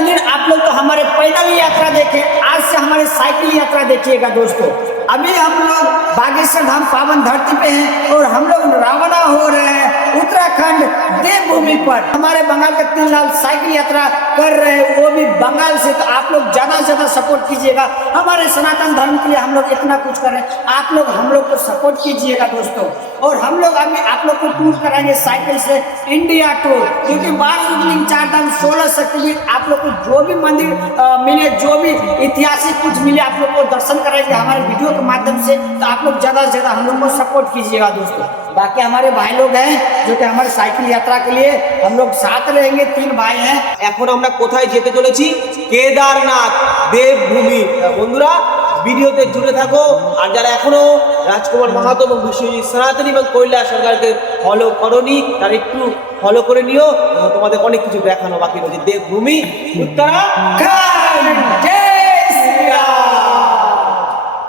इतना दिन आप लोग तो हमारे पैदल यात्रा देखे, आज से हमारे साइकिल यात्रा देखिएगा दोस्तों। अभी हम लोग बागेश्वर धाम पावन धरती पे हैं और हम लोग रवाना हो रहे हैं उत्तराखंड देवभूमि पर। हमारे बंगाल के 3 लाल साइकिल यात्रा कर रहे हैं, वो भी बंगाल से। तो आप लोग ज्यादा से ज्यादा सपोर्ट कीजिएगा हमारे सनातन धर्म के लिए। हम लोग इतना कुछ कर रहे हैं, आप लोग हम लोग को सपोर्ट कीजिएगा दोस्तों। और हम लोग अभी आप लोग को टूर कराएंगे साइकिल से इंडिया टूर, क्योंकि 12 ज्योतिर्लिंग 4 धाम 16 शक्तिपीठ आप लोग को जो भी मंदिर मिले, जो भी ऐतिहासिक कुछ मिले, आप लोग को दर्शन कराएंगे हमारे वीडियो के माध्यम से। तो आप लोग ज्यादा से ज्यादा हम लोग को सपोर्ट कीजिएगा दोस्तों। बाकी हमारे भाई लोग हैं जो कि हमारे साइकिल यात्रा के लिए हम लोग साथ रहेंगे, 3 भाई हैं। এখন আমরা কোথায় যেতে চলেছি? কেদারনাথ দেবভূমি। বন্ধুরা ভিডিওতে জুড়ে থাকো। আর যারা এখনো রাজকুমার মাহাতো এবং বিশ্বজিৎ সনাতনী এবং কৈলাস সরকারকে ফলো করনি, তারা একটু ফলো করে নিও। তোমাদের অনেক কিছু দেখানো বাকি রয়েছে। দেবভূমি উত্তরাখণ্ড।